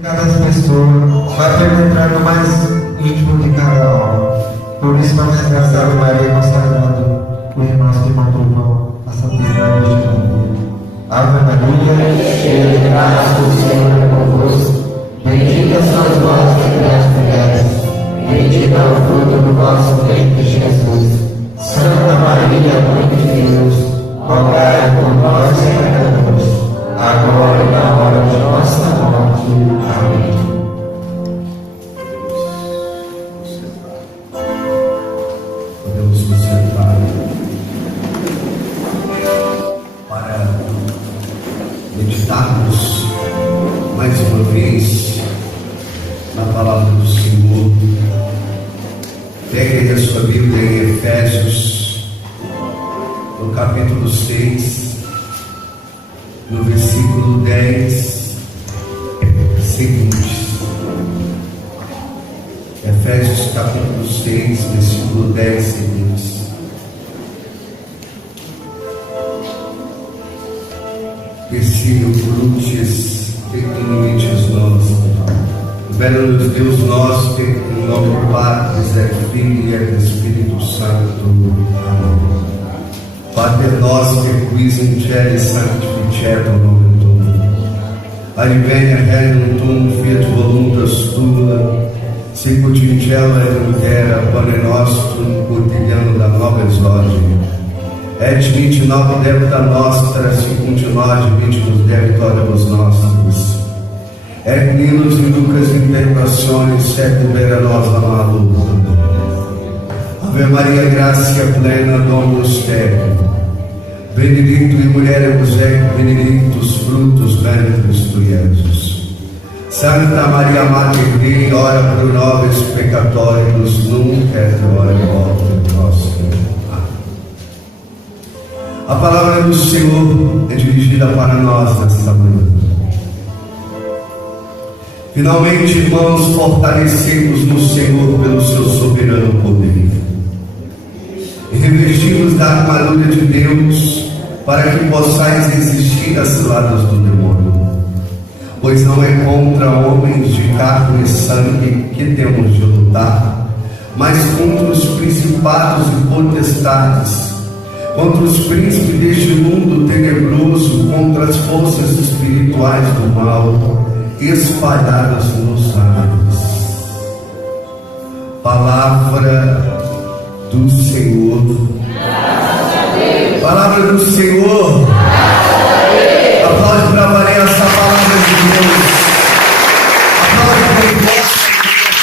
Cada pessoa vai penetrando mais íntimo de cada alma. Por isso, vai resgatar o Maria consagrado, o irmão que mandou vão a santidade de Maria. Ave Maria, cheia de graça, o Senhor é convosco. Bendita sois vós entre as mulheres, bendito é o fruto do vosso ventre, Jesus. Santa Maria, Mãe de Deus, rogai por nós, pecadores, agora e na hora de nossa morte. Amém. Podemos nos sentar para meditarmos mais uma vez na palavra do Senhor. Pegue a sua Bíblia em Efésios, no capítulo 6, no versículo 10 seguintes. Efésios capítulo 6, versículo 10 seguintes. Versículos pequeninos nós. Libera-nos Deus nosso, em nome do Pai, do Filho e do Espírito Santo. Amém. Pater noster, quis in cieli sanctificetur nomen tuum. Advenia regnum tuum, fiat voluntas tua, sicut in cielo et in terra. Pane nostrum quotidianum da nobis hodie. Et dimitte nobis debita nostra, sicut nos dimittimus debitoribus nostris. Et ne nos inducas in tentationis, sed libera nos a malo. Ave Maria, gratia plena, Dominus tecum. Benedictus in mulieribus et benedictus fructus ventris tui, Iesus. Santa Maria Mater Dei, ora pro nobis peccatoribus, nunc et hora de morte nostra. A palavra do Senhor é dirigida para nós nesta manhã. Finalmente, irmãos, fortalecemos no Senhor pelo seu soberano poder. E revestimos da armadura de Deus, para que possais resistir às ciladas do demônio. Pois não é contra homens de carne e sangue que temos de lutar, mas contra os principados e potestades, contra os príncipes deste mundo tenebroso, contra as forças espirituais do mal, espalhadas nos ares. Palavra do Senhor. Palavra do Senhor. Aplaude para valer essa palavra de Deus. Aplaude para o nosso Deus.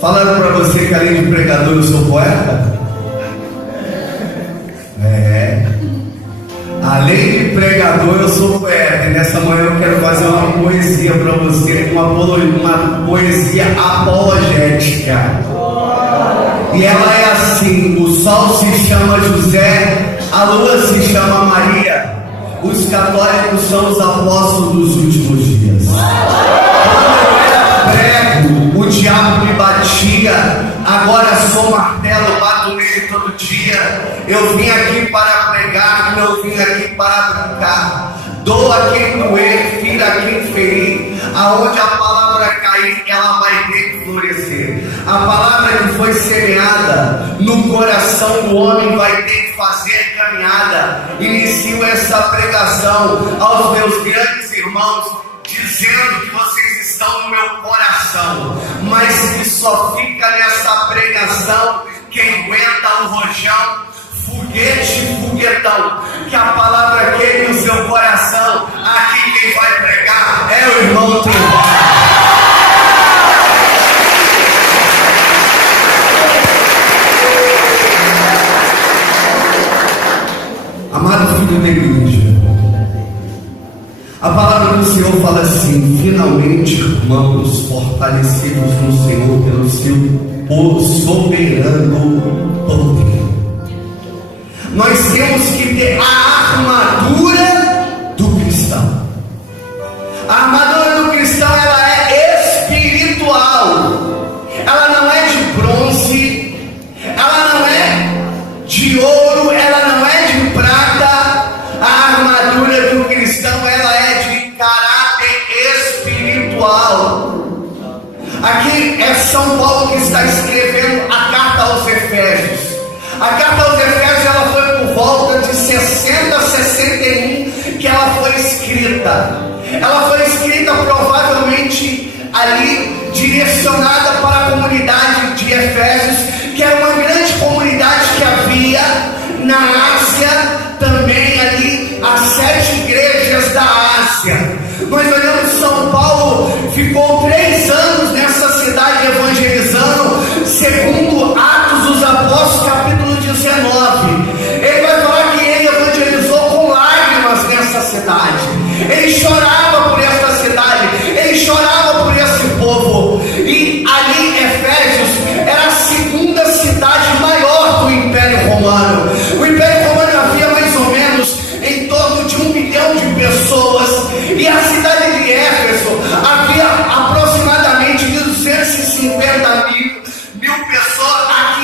Falaram para você que além de pregador eu sou poeta? Além de pregador, eu sou poeta. E nessa manhã eu quero fazer uma poesia para você, uma poesia apologética. E ela é assim: o sol se chama José, a lua se chama Maria. Os católicos são os apóstolos dos últimos dias. Quando eu era prego, o diabo me batia. Agora sou martelo, bato nele todo dia. Eu vim aqui para pregar, não vim aqui para brincar. Dou a quem doer, firo a quem ferir. Aonde a palavra cair, ela vai ter que florescer. A palavra que foi semeada no coração do homem vai ter que fazer caminhada. Inicio essa pregação aos meus grandes irmãos, dizendo que vocês estão no meu coração, mas que só fica nessa pregação quem aguenta o rojão, foguete, foguetão, que a palavra queime no seu coração. Aqui quem vai pregar é o irmão Trindade. Amado filho da igreja, a palavra do Senhor fala assim: finalmente, irmãos, fortalecidos no Senhor pelo seu soberano poder. Nós temos que ter a armadura do cristão. A armadura do cristão, ela é espiritual. Ela não é de bronze, ela não é de São Paulo que está escrevendo a carta aos Efésios. A carta aos Efésios ela foi por volta de 60 a 61 que ela foi escrita. Ela foi escrita provavelmente ali direcionada para a comunidade de Efésios, que era uma grande comunidade que havia na Ásia, também ali as 7 igrejas da Ásia. Nós olhamos São Paulo, ficou 3 anos nessa cidade evangelizando, segundo Atos dos Apóstolos, capítulo 19. Ele vai falar que ele evangelizou com lágrimas nessa cidade. Ele chorava por essa cidade, ele chorava por esse povo. E ali, Efésios era a segunda cidade maior do Império Romano. O Império Romano havia mais ou menos em torno de 1 milhão de pessoas, e a cidade de Éfeso havia aproximadamente de 250 mil pessoas a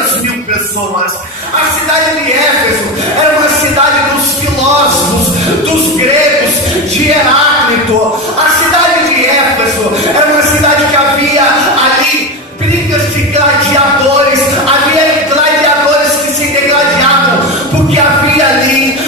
500 mil pessoas. A cidade de Éfeso era uma cidade dos filósofos, dos gregos, de Heráclito. A cidade de Éfeso era uma cidade que havia ali brigas de gladiadores, havia gladiadores que se degladiavam, porque havia ali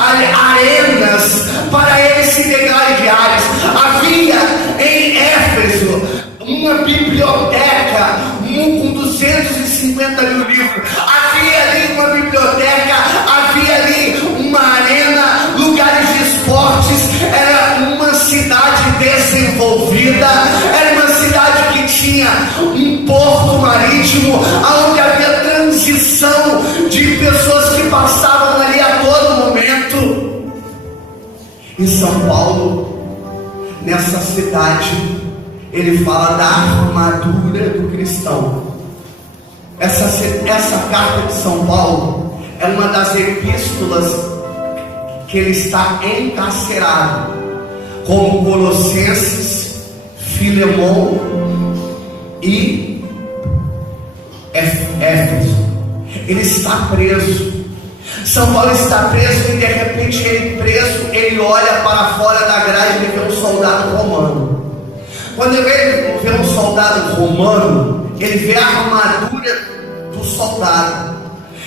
arenas para eles se degladiarem. Havia em Éfeso uma biblioteca com 250 mil livros. Havia ali uma biblioteca, havia ali uma arena, lugares de esportes. Era uma cidade desenvolvida, era uma cidade que tinha um porto marítimo, onde havia transição de pessoas que passavam ali a todo momento. Em São Paulo, nessa cidade, ele fala da armadura do cristão. Essa carta de São Paulo é uma das epístolas que ele está encarcerado, como Colossenses, Filemão e Éfeso. Ele está preso. São Paulo está preso e de repente ele olha para fora da grade e vê um soldado romano. Quando ele vê um soldado romano, ele vê a armadura do soldado.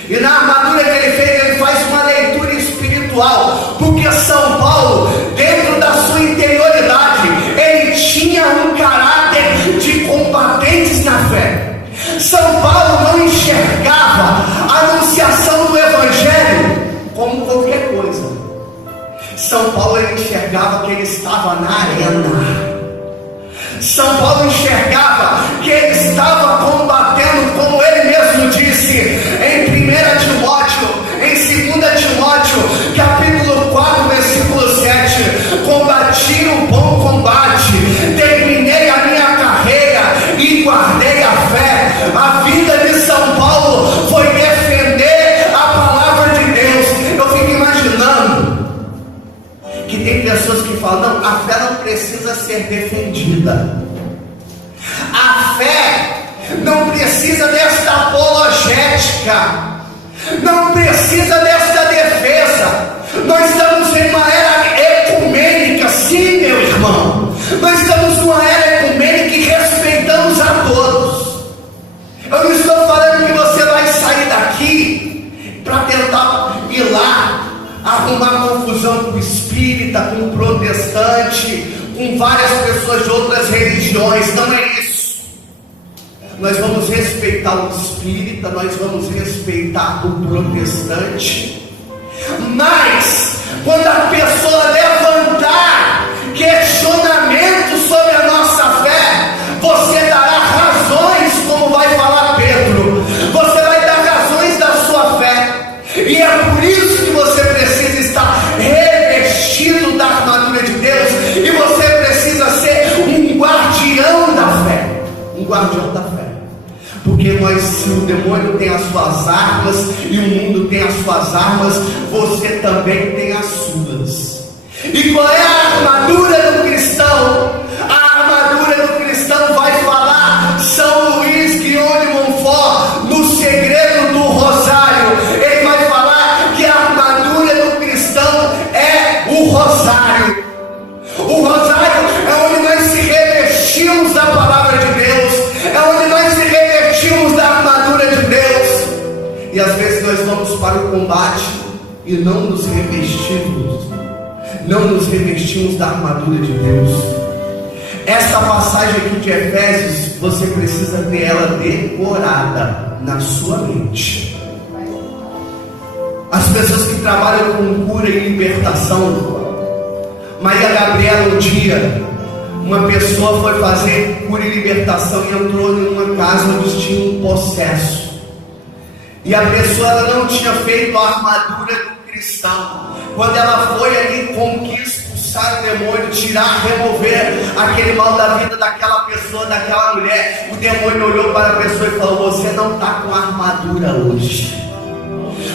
E na armadura que ele fez, ele faz uma leitura espiritual, porque São Paulo, dentro da sua interioridade, ele tinha um caráter de combatentes na fé. São Paulo não enxergava a anunciação do Evangelho como qualquer coisa. São Paulo ele enxergava que ele estava na arena. São Paulo enxergava que ele estava combatendo, como ele mesmo disse em 1 Timóteo, em 2 Timóteo, capítulo 4, versículo 7: combati o bom combate, terminei a minha carreira e guardei a fé. A vida de São Paulo foi defender a palavra de Deus. Eu fico imaginando que tem pessoas que falam: não, a fé não precisa ser defendida, a fé não precisa desta apologética, não precisa desta defesa. Nós estamos em uma era ecumênica, sim, meu irmão. Nós estamos numa era ecumênica e respeitamos a todos. Eu não estou falando que você vai sair daqui para tentar ir lá arrumar confusão com o espírita, com o protestante, com várias pessoas de outras religiões. Não é isso. Nós vamos respeitar o espírita, nós vamos respeitar o protestante, mas quando a pessoa levantar questionamentos sobre a nossa fé, você dará razões, como vai falar Pedro. Você vai dar razões da sua fé, e é por isso que você precisa estar revestido da armadura de Deus, e você precisa ser um guardião da fé. Um guardião da fé. Porque se o demônio tem as suas armas e o mundo tem as suas armas, você também tem as suas. E qual é a armadura do cristão? A armadura do cristão vai falar São Luís Guion de Montfort no Segredo do Rosário. Ele vai falar que a armadura do cristão é o rosário. O rosário é onde nós se revestimos da palavra de Deus. vamos para o combate e não nos revestimos da armadura de Deus. Essa passagem aqui de Efésios, você precisa ter ela decorada na sua mente. As pessoas que trabalham com cura e libertação, Maria Gabriela, um dia, uma pessoa foi fazer cura e libertação e entrou em uma casa onde tinha um possesso. E a pessoa ela não tinha feito a armadura do cristão. Quando ela foi ali, como que expulsar o demônio, tirar, remover aquele mal da vida daquela pessoa, daquela mulher, o demônio olhou para a pessoa e falou: você não está com armadura hoje.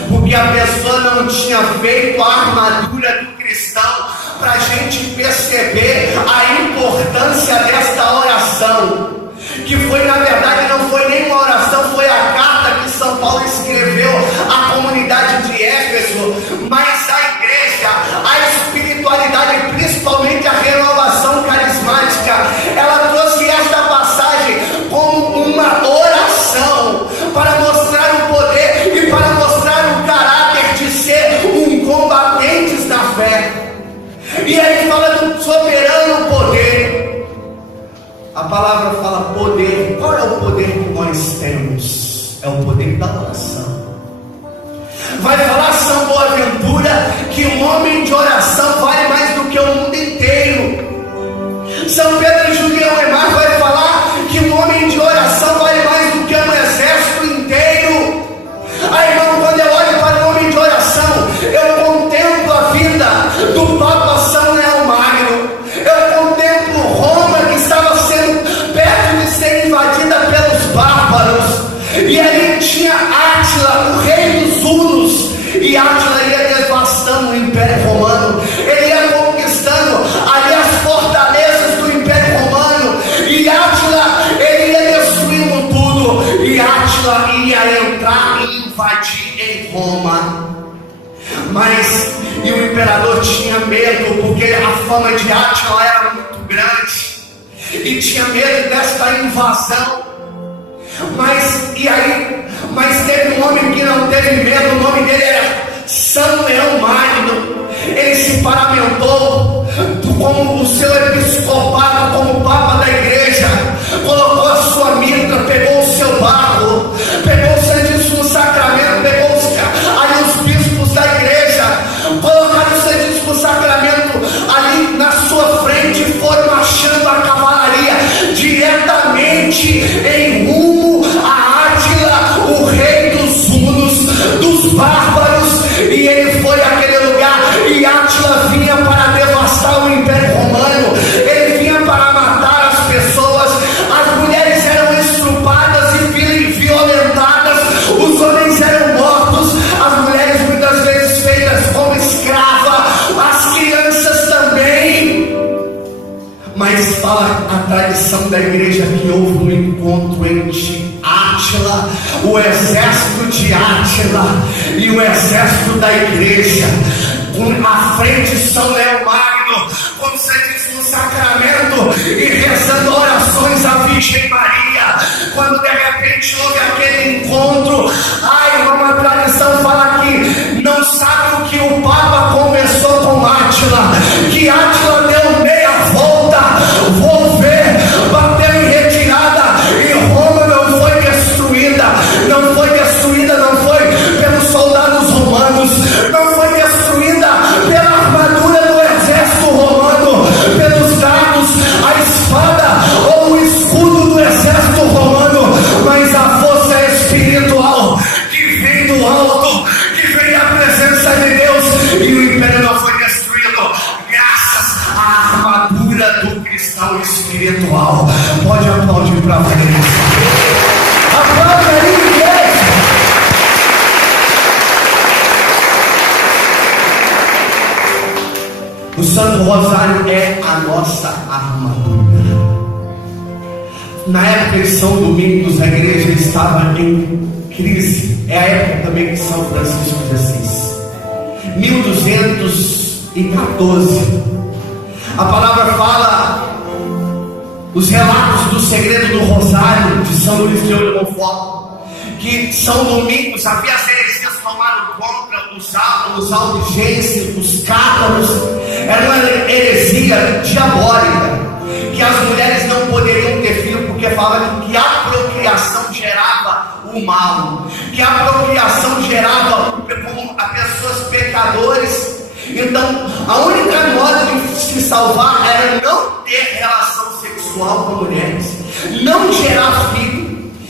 Porque a pessoa não tinha feito a armadura do cristão, para a gente perceber a importância desta oração, que foi, na verdade, não foi nem uma oração, foi a carta que São Paulo escreveu à comunidade de Éfeso, mas a igreja, a espiritualidade, principalmente a renovação carismática, ela trouxe esta passagem como uma oração, para mostrar o poder e para mostrar o caráter de ser um combatentes da fé. E aí fala do soberano poder. A palavra fala poder. Qual é o poder que nós temos? É o poder da oração. Vai falar São Boaventura que um homem de oração vale mais do que o mundo inteiro. São Pedro Julião Emar vai falar que um homem de oração vale mais do que um exército inteiro. Aí, irmão, quando eu olho para um homem de oração, eu contemplo a vida do Papa São Leão Magno. Eu contemplo Roma, que estava sendo perto de ser invadida pelos bárbaros. E ali tinha Átila, o rei dos hunos. E Átila ia devastando o Império Romano. Ele ia conquistando ali as fortalezas do Império Romano. E Átila, ele ia destruindo tudo. E Átila ia entrar e invadir em Roma. Mas, e o imperador tinha medo, porque a fama de Átila era muito grande. E tinha medo desta invasão. Mas teve um homem que não teve medo, o nome dele era São Leão Magno. Ele se paramentou como o seu episcopado, como Papa da igreja, colocou a sua mitra, pegou o seu barro, pegou o Santíssimo Sacramento, pegou ali os bispos da igreja, colocaram o Santíssimo Sacramento ali na sua frente e foram marchando a cavalaria diretamente em rumo a Átila, o rei dos hunos, dos bárbaros. E ele foi àquele lugar, e Átila vinha para devastar o Império Romano. Ele vinha para matar as pessoas. As mulheres eram estrupadas e violentadas, os homens eram mortos, as mulheres muitas vezes feitas como escrava, as crianças também. Mas fala a tradição da igreja que houve um encontro entre Átila, o exército de Átila e o exército da igreja, à frente de São Leão Magno, com o Santíssimo Sacramento e rezando orações à Virgem Maria. Quando de repente houve aquele encontro, uma tradição fala que não sabe o que o Papa conversou com Átila, que Átila deu meia volta, bateu em retirada, e Roma não foi destruída, não foi pelos soldados romanos, não foi destruída pela armadura do exército romano, pelos dardos, a espada ou o escudo do exército romano, mas a força espiritual que vem do alto, que vem da presença de Deus. E o império não foi destruído graças à armadura do cristão espiritual. Pode aplaudir para frente. Aplaude aí, igreja. O Santo Rosário é a nossa armadura. Na época de São Domingos, a igreja estava em crise. É a época também de São Francisco de Assis. 1214. A palavra fala, os relatos do segredo do Rosário de São Luís de Montfort, que São Domingos havia as heresias tomaram contra os albigenses, os cátaros. Era uma heresia diabólica, que as mulheres não poderiam ter filho, porque falava que a procriação gerava o mal, que a procriação gerava a pessoas pecadores. Então, a única modo de se salvar era não ter relação sexual com mulheres, não gerar filho.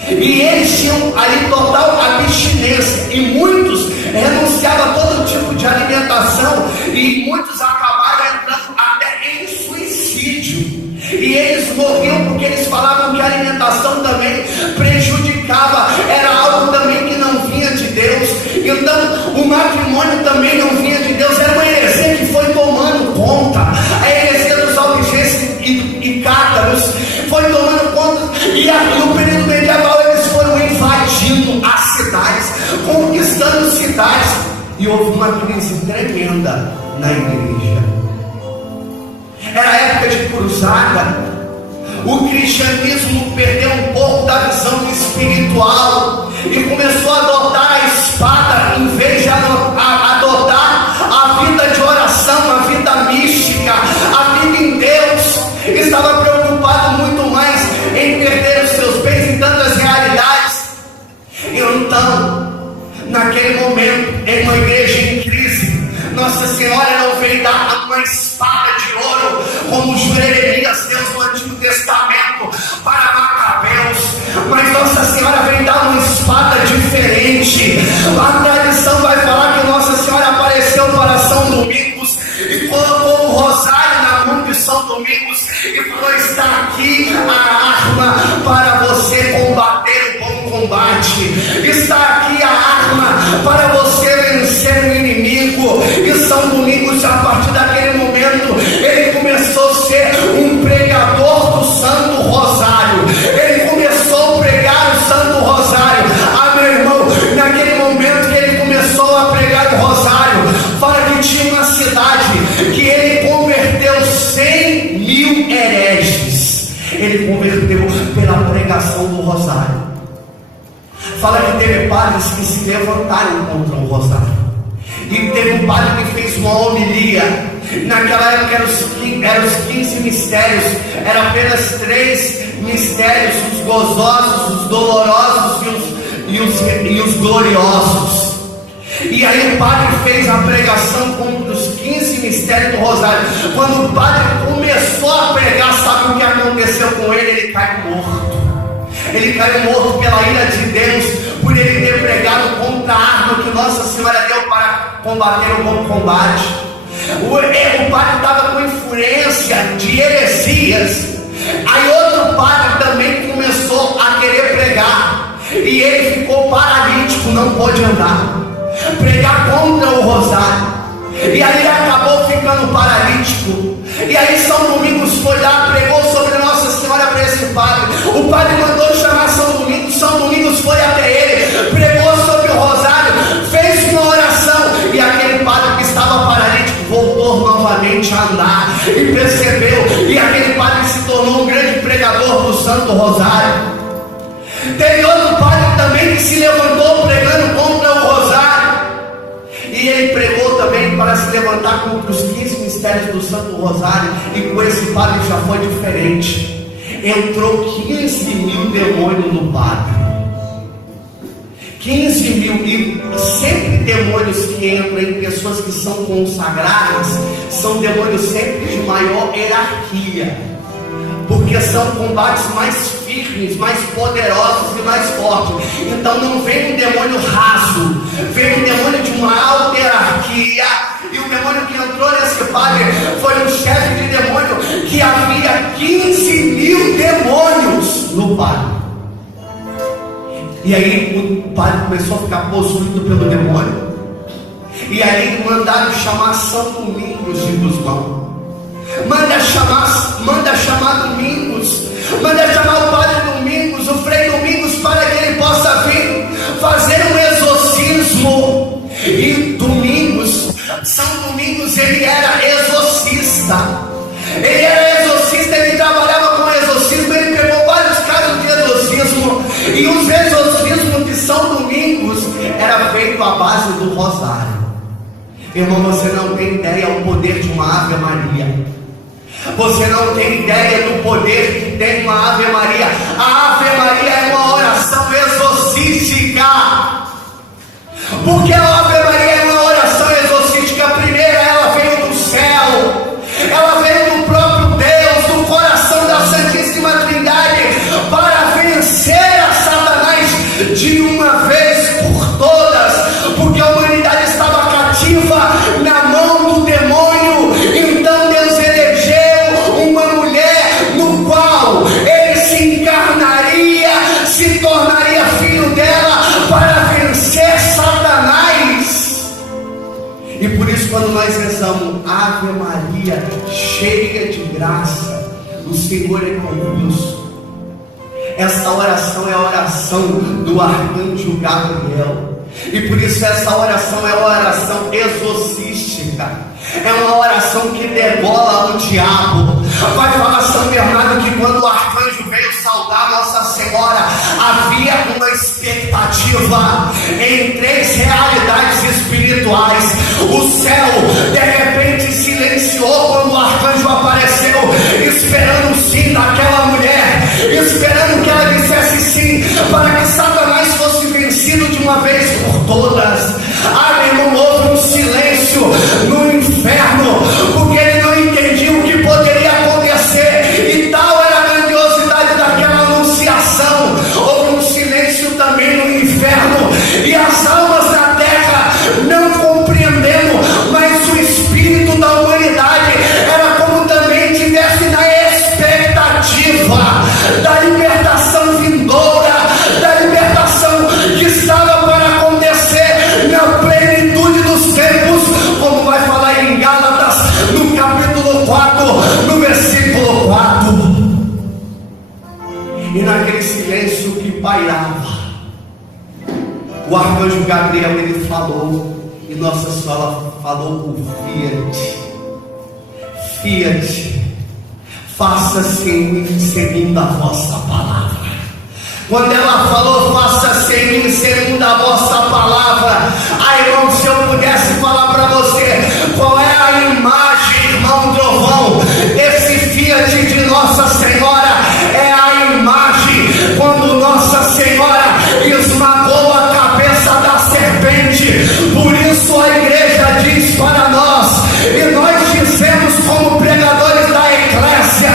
E eles tinham ali total abstinência, e muitos renunciavam a todo tipo de alimentação, e muitos acabaram entrando até em suicídio. E eles morriam porque eles falavam que a alimentação também prejudicava, era algo também que não vinha de Deus. Então o matrimônio também não vinha de Deus, era uma heresia que foi tomando conta. A heresia dos albigenses e cátaros foi tomando conta, e no período medieval eles foram invadindo as cidades, conquistando cidades, e houve uma crise tremenda na igreja. Era época de cruzada. O cristianismo perdeu um pouco da visão espiritual e começou a adotar a espada em vez de adotar a vida de oração, a vida mística, a vida em Deus. Estava preocupado muito mais em perder os seus bens em tantas realidades. Então, naquele momento, em uma igreja em crise, Nossa Senhora não veio dar uma espada de ouro, como Jeremias deu no Antigo Testamento para Macabeus, mas Nossa Senhora veio dar uma espada diferente. A tradição vai falar que Nossa Senhora apareceu para São Domingos e colocou o rosário na mão de São Domingos e falou: está aqui a arma para você combater o bom combate, está aqui a arma para você vencer o inimigo. E São Domingos, a partir daquele momento, ele começou a ser um pregador do Santo Rosário. Ele começou a pregar o Santo Rosário. Ah, meu irmão, naquele momento que ele começou a pregar o Rosário, fala que tinha uma cidade que ele converteu 100.000 hereges. Ele converteu pela pregação do Rosário. Fala que teve padres que se levantaram contra o Rosário. E teve um padre que fez uma homilia. Naquela época eram os 15 mistérios. Eram apenas 3 mistérios: os gozosos, os dolorosos e os gloriosos. E aí o padre fez a pregação contra os 15 mistérios do Rosário. Quando o padre começou a pregar, sabe o que aconteceu com ele? Ele caiu morto. Ele caiu morto pela ira de Deus, por ele ter pregado contra a arma que Nossa Senhora deu para combater o bom combate. O padre estava com influência de heresias. Aí outro padre também começou a querer pregar, e ele ficou paralítico, não pôde andar, pregar contra o Rosário. E aí ele acabou ficando paralítico. E aí São Domingos foi lá, pregou sobre Nossa Senhora para esse padre. O padre mandou chamar São Domingos. São Domingos foi até ele, pregou sobre o Rosário, fez uma oração, e aquele padre que estava paralítico voltou novamente a andar e percebeu. E aquele padre se tornou um grande pregador do Santo Rosário. Teve outro padre também que se levantou pregando contra o Rosário, e ele pregou também para se levantar contra os 15 mistérios do Santo Rosário. E com esse padre já foi diferente. Entrou 15.000 demônios no padre. 15.000. E sempre demônios que entram em pessoas que são consagradas são demônios sempre de maior hierarquia, porque são combates mais firmes, mais poderosos e mais fortes. Então não vem um demônio raso, vem um demônio de uma alta hierarquia. E o demônio que entrou nesse padre foi um chefe de demônio, que havia 15.000 demônios no padre. E aí o padre começou a ficar possuído pelo demônio. E aí mandaram chamar São Domingos de Gusmão. Manda chamar Domingos, manda chamar o padre Domingos, o Frei Domingos, para que ele possa vir fazer um exorcismo. E Domingos, São Domingos, ele era exorcista. Ele trabalhava com exorcismo, ele pegou vários casos de exorcismo. E os exorcismos de São Domingos eram feitos feito à base do rosário. Irmão, você não tem ideia do poder de uma Ave Maria. Você não tem ideia do poder que tem uma Ave Maria. A Ave Maria é uma oração exorcística. Porque a Ave Maria é uma oração exorcística. A primeira, ela veio do céu, ela veio do próprio Deus, do coração da Santíssima Trindade, para vencer a Satanás de uma vez por todas, porque a humanidade estava cativa na mão do demônio. Então Deus elegeu uma mulher no qual ele se encarnaria, se tornaria filho dela, para vencer Satanás. E por isso, quando nós rezamos Ave Maria, cheia de graça, o Senhor é convosco, esta oração é a oração do arcanjo Gabriel. E por isso essa oração é uma oração exorcística, é uma oração que degola o diabo. Vai falar São Bernardo que quando o arcanjo veio saudar Nossa Senhora, havia uma expectativa em três realidades espirituais. O céu de repente silenciou quando o arcanjo apareceu, esperando o sim daquela mulher, esperando que ela dissesse sim, para que Satanás fosse vencido de uma vez por todas. Ah, meu irmão, houve um silêncio no inferno, porque ele não entendia o que poderia acontecer, e tal era a grandiosidade daquela anunciação. Houve um silêncio também no inferno, e as almas da terra não compreendendo, mas o espírito da humanidade era como também tivesse na expectativa da libertação vindoura, da libertação que estava para acontecer na plenitude dos tempos, como vai falar em Gálatas, no capítulo 4, no versículo 4. E naquele silêncio que pairava, o arcanjo Gabriel, ele falou, e Nossa Senhora falou com Fiat, faça-se em mim segundo a vossa palavra. Quando ela falou, faça-se em mim segundo a vossa palavra, aí, irmão, se eu pudesse falar para você, qual é a imagem, irmão Trovão, esse Fiat de Nossa Senhora? É a imagem quando Nossa Senhora esmagou a cabeça da serpente. Por isso a igreja diz para nós, e nós dizemos como pregadores da eclésia,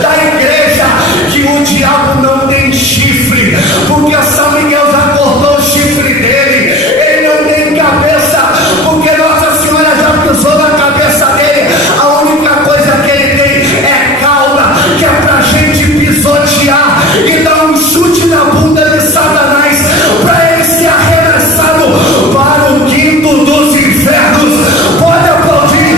da igreja, que o diabo não tem chifre, porque São Miguel já cortou o chifre dele. Ele não tem cabeça, porque Nossa Senhora já pisou na cabeça dele. A única coisa que ele tem é cauda, que é pra gente pisotear e dar um chute na bunda de Satanás, para ele ser arremessado para o quinto dos infernos. Pode aplaudir.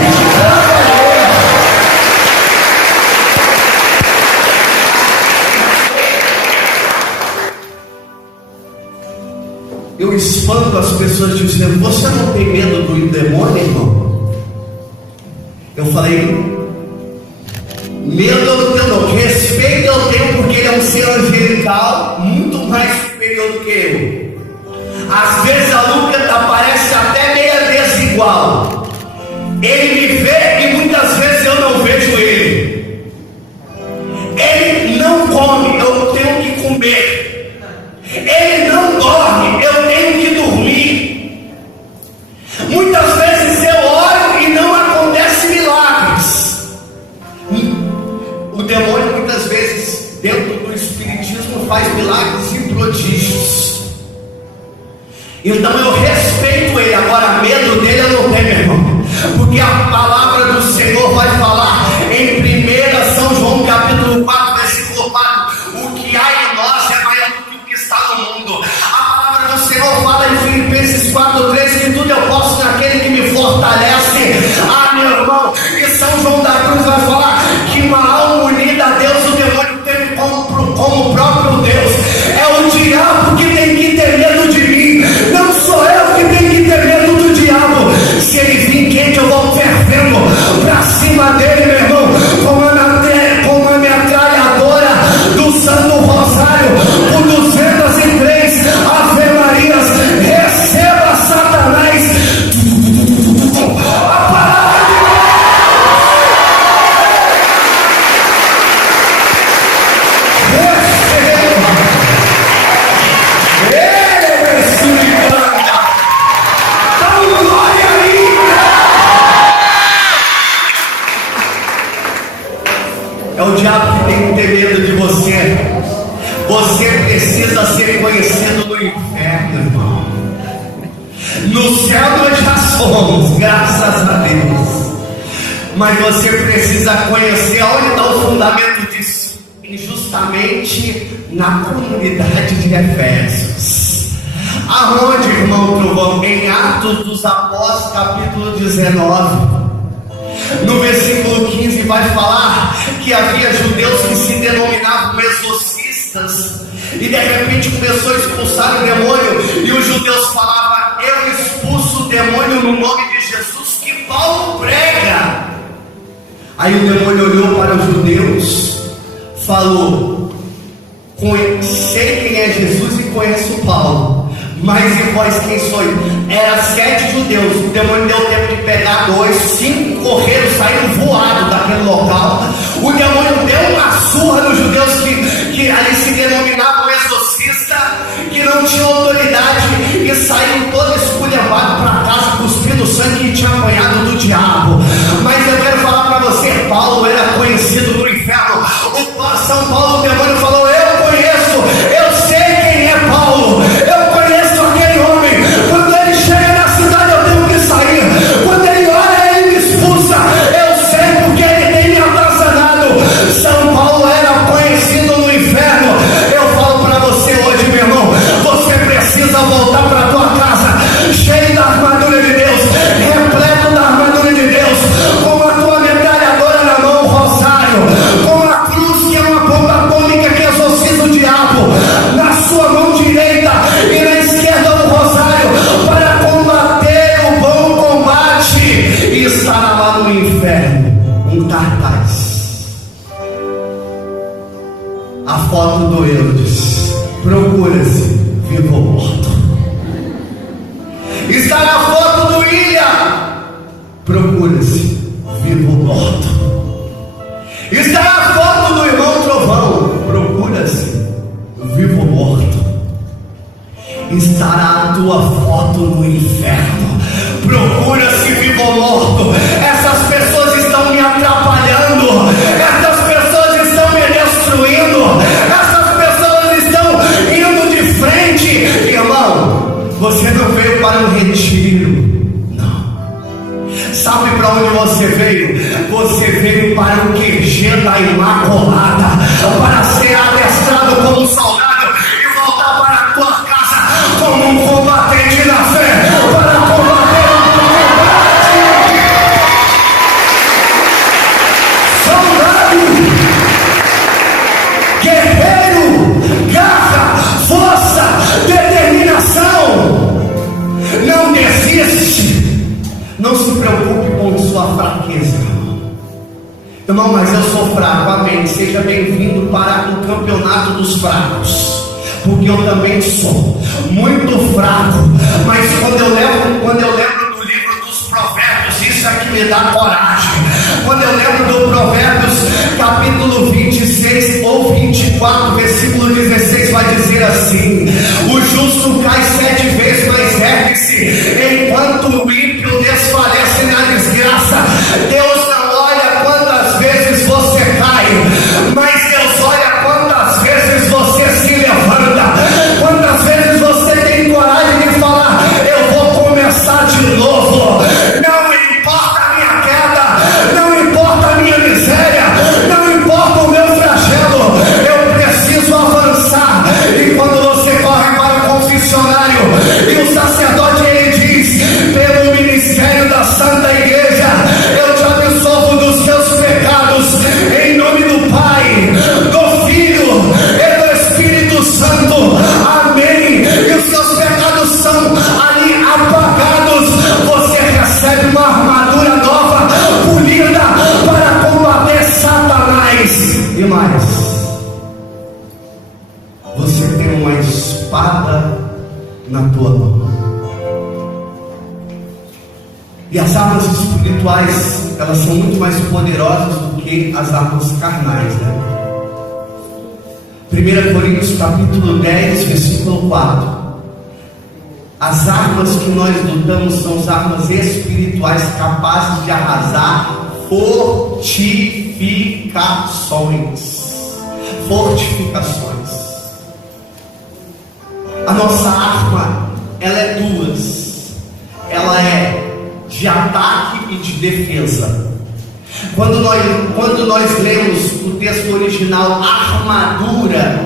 Eu espanto as pessoas dizendo, você não tem medo do demônio, irmão? Eu falei, medo eu não tenho, não. Respeito eu tenho, porque ele é um ser angelical muito mais superior do que eu. Às vezes a luta aparece até meia desigual. Ele me vê e muitas vezes eu não vejo ele. Ele não come, eu tenho que comer. Ele não dorme, eu tenho que dormir. Muitas vezes eu oro e não acontece milagres. O demônio muitas vezes dentro do espiritismo faz milagres e prodígios. Então eu respeito ele. Agora medo dele eu não tenho, meu irmão, porque a palavra do Senhor vai falar em 1 São João capítulo 4, versículo 4, o que há em nós é maior do que o que está no mundo. A palavra do Senhor fala em Filipenses 4:3 que tudo eu posso naquele que me fortalece. Ah, meu irmão, e São João da Cruz vai falar que uma alma unida a Deus, o demônio teve como próprio Deus. É o diabo que tem que ter medo de mim, não sou eu que tenho que ter medo do diabo. Se ele vir quente, eu vou fervendo pra cima dele, meu irmão, como a metralhadora do Santo Rosário, o 203 Ave Marias. Receba Satanás. Você precisa ser conhecido no inferno, irmão. No céu nós já somos, graças a Deus. Mas você precisa conhecer onde está o fundamento disso. Justamente na comunidade de Efésios. Aonde, irmão Trovão? Em Atos dos Apóstolos, capítulo 19. No versículo 15 vai falar que havia judeus que se denominavam exorcistas. E de repente começou a expulsar o demônio. E os judeus falavam: eu expulso o demônio no nome de Jesus que Paulo prega. Aí o demônio olhou para os judeus, falou: sei quem é Jesus e conheço Paulo, mas e vós quem sois? Era 7 judeus. O demônio deu tempo de pegar 2, 5 correram, saíram voados daquele local. O demônio deu uma surra nos judeus que ali se denominavam exorcista, que não tinham autoridade, e saíram todos esculhambados para casa, cuspindo sangue que tinha apanhado do diabo. Mas eu quero falar para você: Paulo era conhecido no inferno. O São Paulo, o demônio falou: eu conheço, eu sei quem é Paulo, eu conheço aquele homem. Quando ele chega na cidade eu tenho que sair, quando ele olha ele me expulsa, eu sei porque ele tem me atazanado. São Paulo era conhecido no inferno. Eu falo para você hoje, meu irmão, você precisa voltar para a tua casa cheio da armadura de Deus, repleto da armadura de Deus, com a tua metralhadora na mão, o rosário, com a cruz que é uma bomba atômica que exorciza o diabo, na sua mão direita e na esquerda o rosário, para combater o bom combate. E estará lá no inferno um cartaz, a foto do Eudes: procura-se vivo ou morto. Está na foto do William: procura-se vivo ou morto. Está na foto do irmão Trovão: procura-se vivo ou morto. Estará a tua foto no inferno: procura-se vivo ou morto. Essas pessoas estão me atrapalhando, essas pessoas estão me destruindo, essas pessoas estão indo de frente. Irmão, você não veio para um retiro, não. Sabe para onde você veio? Você veio para o QG da Imaculada, para ser adestrado como um soldado e voltar para a tua casa como um combatente na fé, para combater o combate. Soldado, guerreiro, garra, força, determinação. Não desiste. Não se preocupe com sua fraqueza, irmão. Mas eu sou fraco, amém. Seja bem-vindo para o campeonato dos fracos, porque eu também sou muito fraco. Mas quando eu lembro do livro dos Provérbios, isso é que me dá coragem. Quando eu lembro do Provérbios capítulo 26 ou 24, versículo 16, vai dizer assim: o justo cai 7 vezes, mas ergue-se, enquanto o ímpio desfalece na desgraça. Deus não olha quantas vezes você cai, mas Deus olha quantas vezes você se levanta, quantas vezes você tem coragem de falar: eu vou começar de novo. Não importa a minha queda, não importa a minha miséria, não importa o meu flagelo, eu preciso avançar. E quando você corre para o confessionário e o sacerdote ele diz: pelo ministério da Santa Igreja, eu te absolvo dos teus pecados, em nome do Pai, do Filho e do Espírito Santo, amém. E os seus pecados são ali apagados. Você recebe uma armadura nova, polida, para combater Satanás. E mais, você tem uma espada na tua mão. E as armas espirituais, elas são muito mais poderosas do que as armas carnais, né? 1 Coríntios capítulo 10, versículo 4. As armas que nós lutamos são as armas espirituais, capazes de arrasar fortificações. A nossa arma, ela é duas. Ela é de ataque e de defesa. Quando nós lemos o texto original, armadura,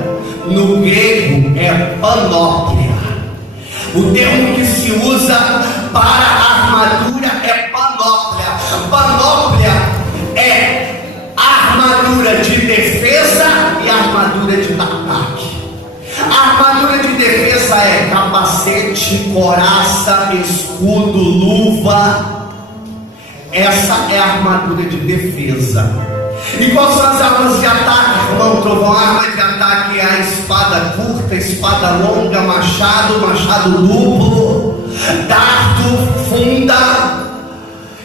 no grego é panóplia. O termo que se usa para armadura é panóplia. Panóplia é armadura de defesa e armadura de ataque. A armadura de defesa é capacete, coraça, escudo, luva. Essa é a armadura de defesa. E quais são as armas de ataque, irmão Trovão? A arma de ataque é a espada curta, espada longa, machado duplo, dardo, funda.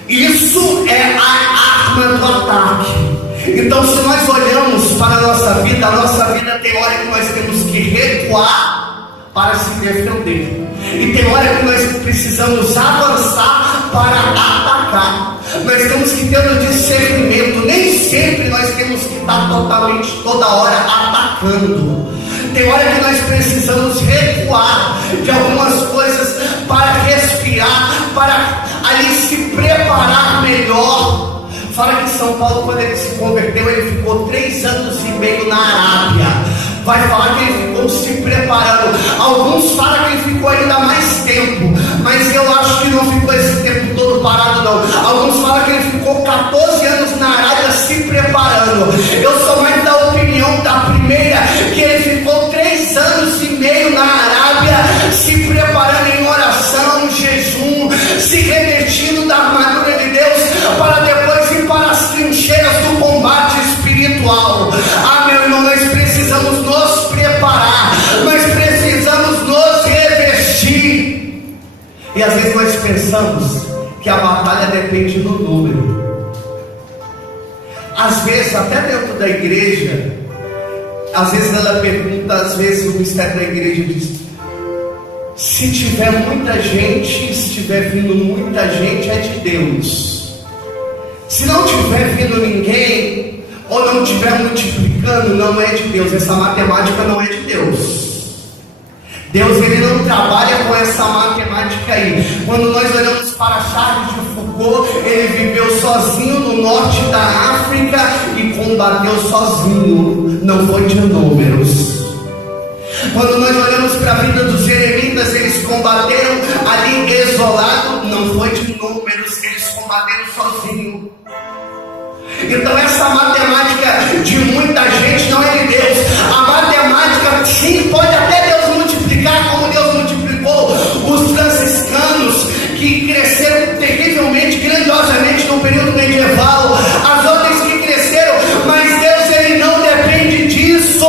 Isso é a arma do ataque. Então, se nós olhamos para a nossa vida tem hora que nós temos que recuar para se defender, e tem hora que nós precisamos avançar para atacar. Nós temos que ter o discernimento. Nem sempre nós temos que estar totalmente, toda hora atacando. Tem hora que nós precisamos recuar de algumas coisas para respirar, para ali se preparar melhor. Fala que São Paulo, quando ele se converteu, ele ficou 3 anos e meio na Arábia. Vai falar que ele ficou se preparando. Alguns falam que ele ficou ainda mais tempo, mas eu acho que não ficou esse tempo todo parado, não. Alguns falam que ele ficou 14 anos na Arábia se preparando. Eu sou mais da opinião da primeira, que ele ficou 3 anos e meio na Arábia se preparando em oração, jejum, se revestindo da armadura de Deus, para depois ir para as trincheiras do combate espiritual. Ah, meu irmão, nós precisamos nos preparar, nós precisamos nos revestir. E às vezes nós pensamos que a batalha depende do número. Às vezes, até dentro da igreja, às vezes ela pergunta, às vezes o mistério da igreja diz: se tiver muita gente, se tiver vindo muita gente, é de Deus. Se não tiver vindo ninguém, ou não estiver multiplicando, não é de Deus. Essa matemática não é de Deus. Deus, ele não trabalha com essa matemática aí. Quando nós olhamos para Charles de Foucault, ele viveu sozinho no norte da África e combateu sozinho, não foi de números. Quando nós olhamos para a vida dos jeremitas, eles combateram ali isolado, não foi de números, eles combateram sozinho. Então essa matemática de muita gente não é de Deus. A matemática, sim, pode até Deus multiplicar, como Deus multiplicou os franciscanos, que cresceram terrivelmente, grandiosamente no período medieval, as outras que cresceram, mas Deus, ele não depende disso.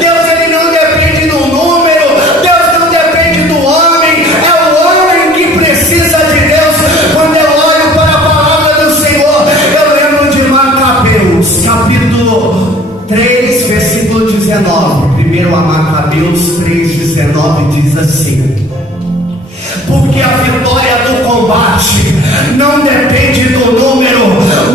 Deus, ele não depende do número, Deus não depende do homem, é o homem que precisa de Deus. Quando eu olho para a palavra do Senhor, eu lembro de Macabeus, capítulo 3, versículo 19. Primeiro a Macabeus 3,19 diz assim: porque a vitória do combate não depende do número,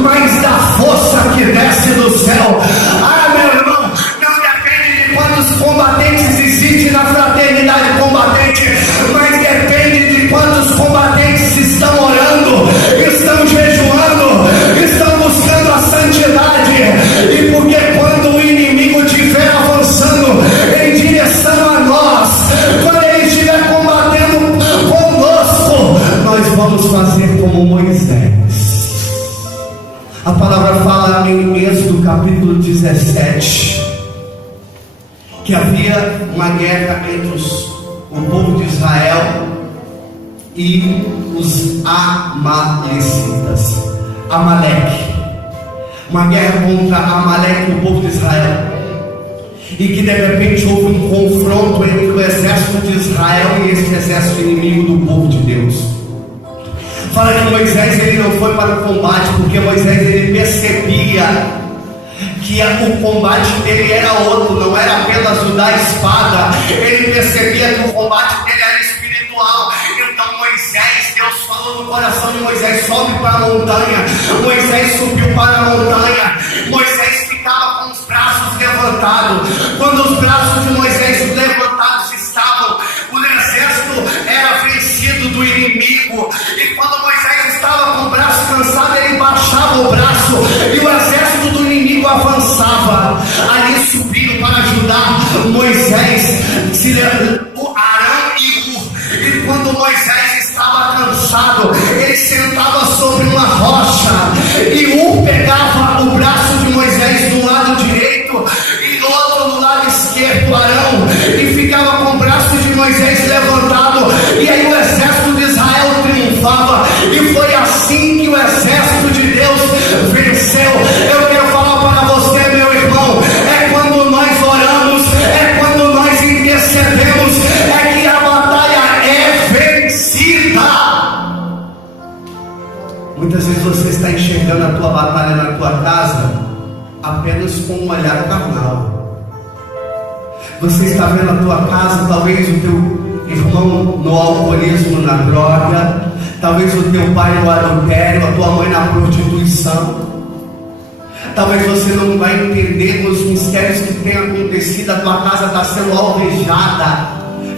mas da força que desce do céu. Ah, meu irmão, não depende de quantos combatentes existem na fraternidade combatente, mas depende de quantos combatentes estão orando, estão jejuando, estão buscando a santidade. E porque quando o inimigo estiver avançando em direção a nós, quando ele estiver combatendo conosco, nós vamos fazer como Moisés. A palavra fala em Êxodo capítulo 17 que havia uma guerra entre o povo de Israel e os amalecitas. Amaleque, uma guerra contra Amaleque, o povo de Israel, e que de repente houve um confronto entre o exército de Israel e esse exército inimigo do povo de Deus. Fala que Moisés, ele não foi para o combate, porque Moisés, ele percebia que o combate dele era outro, não era apenas o da espada. Ele percebia que o combate dele era espiritual. Então Moisés, Deus falou no coração de Moisés: sobe para a montanha. Moisés subiu para a montanha. Moisés ficava com os braços levantados. Quando os braços de Moisés levantados estavam, inimigo. E quando Moisés estava com o braço cansado, ele baixava o braço e o exército do inimigo avançava. Ali subiram para ajudar Moisés, Arão e Hur. E quando Moisés estava cansado, ele sentava sobre uma rocha e Hur pegava o braço de Moisés do lado direito e do outro no lado esquerdo, Arão, e ficava com o braço de Moisés levantado, e aí o exército de Israel triunfava. E foi assim que o exército de Deus venceu. Eu quero falar para você, meu irmão, é quando nós oramos, é quando nós intercedemos, é que a batalha é vencida. Muitas vezes você está enxergando a tua batalha na tua casa apenas com um olhar carnal. Você está vendo a tua casa, talvez o teu irmão no alcoolismo, na droga, talvez o teu pai no adultério, a tua mãe na prostituição. Talvez você não vai entender os mistérios que têm acontecido. A tua casa está sendo alvejada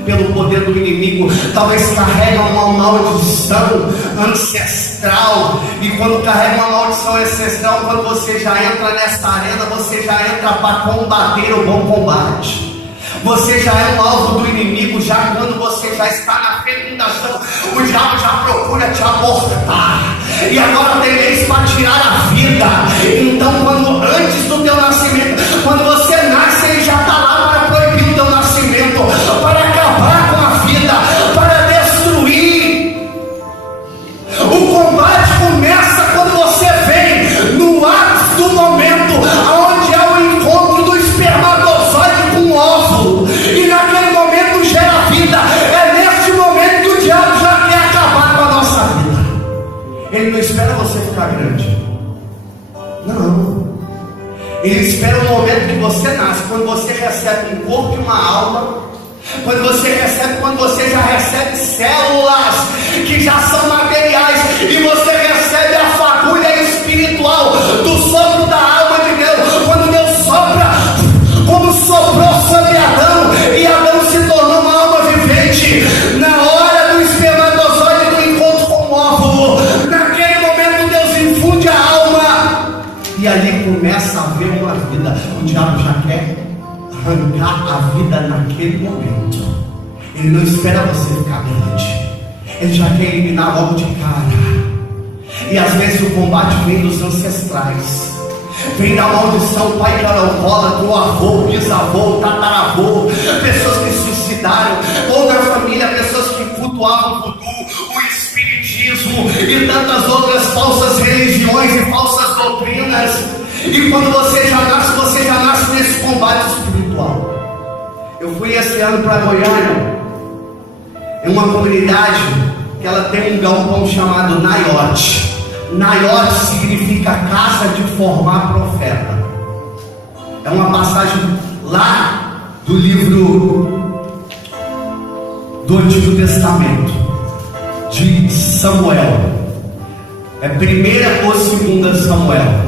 pelo poder do inimigo. Talvez carrega uma maldição ancestral. E quando carrega uma maldição ancestral, quando você já entra nessa arena, você já entra para combater o bom combate. Você já é um alvo do inimigo. Já quando você já está na fecundação, o diabo já procura te abortar. E agora tem leis para tirar a vida. Então, quando antes do teu nascimento, quando você nasce, ele já está lá para proibir o teu nascimento, para acabar com a vida, para destruir. O combate começa quando você vem no ápice do momento, onde é o encontro do espermatozoide com o óvulo, e naquele momento gera vida. É nesse momento que o diabo já quer acabar com a nossa vida. Ele não espera você ficar grande, não. Ele espera o momento que você nasce, quando você recebe um corpo e uma alma, quando você já recebe células que já são materiais, e você recebe a fagulha espiritual do sopro da alma de Deus. Quando Deus sopra, como soprou sobre Adão, e Adão se tornou uma alma vivente, na hora do espermatozoide, do encontro com o óvulo, naquele momento Deus infunde a alma, e ali começa a haver uma vida. O diabo já quer arrancar a vida naquele momento. Ele não espera você ficar grande, ele já quer eliminar logo de cara. E às vezes o combate vem dos ancestrais, vem da maldição. O pai que era alcoólatra, o avô, o bisavô, o tataravô, pessoas que se suicidaram, ou na família, pessoas que cultuavam o voodoo, o espiritismo e tantas outras falsas religiões e falsas doutrinas. E quando você já nasce nesse combate espiritual. Eu fui esse ano para Goiânia, em uma comunidade que ela tem um galpão chamado Naiote. Naiote significa casa de formar profeta. É uma passagem lá do livro do Antigo Testamento, de Samuel. É 1ª ou 2ª Samuel.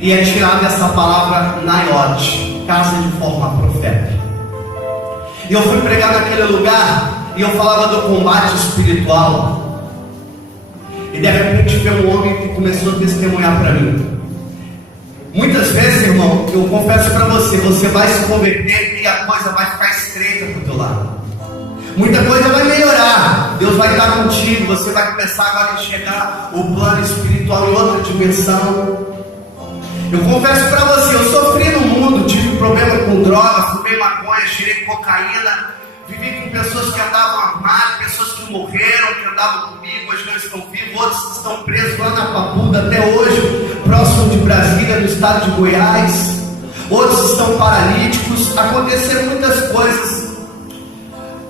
E é tirada essa palavra Naiote, casa de formar profeta. E eu fui pregar naquele lugar, e eu falava do combate espiritual. E de repente veio um homem que começou a testemunhar para mim. Muitas vezes, irmão, eu confesso para você, você vai se converter e a coisa vai ficar estreita para o teu lado. Muita coisa vai melhorar, Deus vai estar contigo, você vai começar agora a enxergar o plano espiritual em outra dimensão. Eu confesso para você, eu sofri no mundo, tive problema com droga, fumei maconha, cheirei cocaína, vivi com pessoas que andavam armadas, pessoas que morreram, que andavam comigo, hoje não estão vivos, outros estão presos lá na Papuda até hoje, próximo de Brasília, no estado de Goiás, outros estão paralíticos. Aconteceram muitas coisas,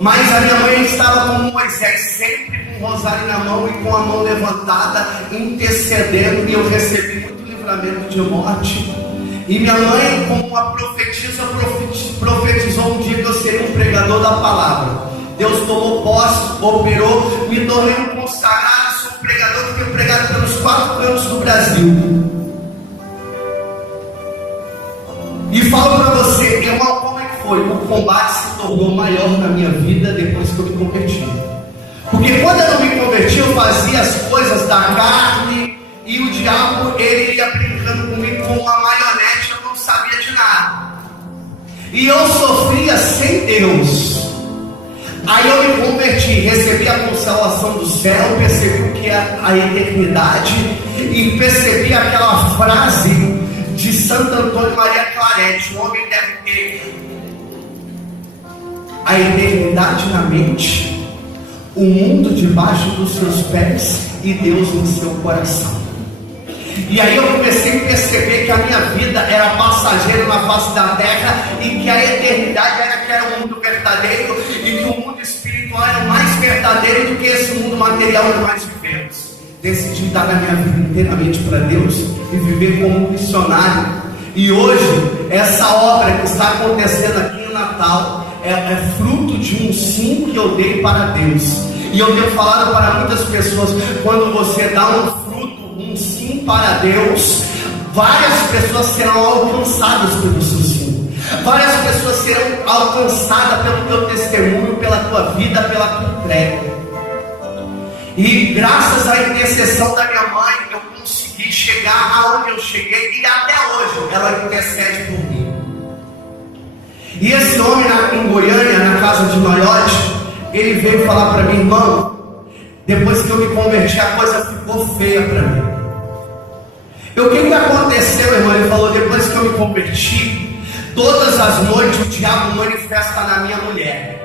mas a minha mãe estava como Moisés, sempre com o rosário na mão e com a mão levantada, intercedendo, e eu recebi muito livramento de morte. E minha mãe, como uma profetisa, profetizou um dia que eu seria um pregador da palavra. Deus tomou posse, operou, me tornei um consagrado, sou um pregador que tenho pregado pelos 4 cantos do Brasil. E falo para você, irmão, como é que foi? O combate se tornou maior na minha vida depois que eu me converti. Porque quando eu não me converti, eu fazia as coisas da carne e o diabo, ele ia brincando comigo com uma marionete, eu não sabia de nada. E eu sofria sem Deus. Aí eu me converti, recebi a consolação do céu, percebi o que é a eternidade e percebi aquela frase de Santo Antônio Maria Claret: o homem deve ter a eternidade na mente, o mundo debaixo dos seus pés e Deus no seu coração. E aí eu comecei a perceber que a minha vida era passageira na face da terra e que a eternidade era o mundo verdadeiro e que o mundo espiritual era o mais verdadeiro do que esse mundo material que nós vivemos. Decidi dar a minha vida inteiramente para Deus e viver como um missionário. E hoje, essa obra que está acontecendo aqui no Natal é fruto de um sim que eu dei para Deus. E eu tenho falado para muitas pessoas: quando você dá um sim para Deus, várias pessoas serão alcançadas pelo seu sim. Várias pessoas serão alcançadas pelo teu testemunho, pela tua vida, pela tua entrega. E graças à intercessão da minha mãe, eu consegui chegar aonde eu cheguei, e até hoje ela intercede por mim. E esse homem em Goiânia, na casa de Noiote, ele veio falar para mim: irmão, depois que eu me converti, a coisa ficou feia para mim. O que aconteceu, irmão? Ele falou: depois que eu me converti, todas as noites o diabo manifesta na minha mulher.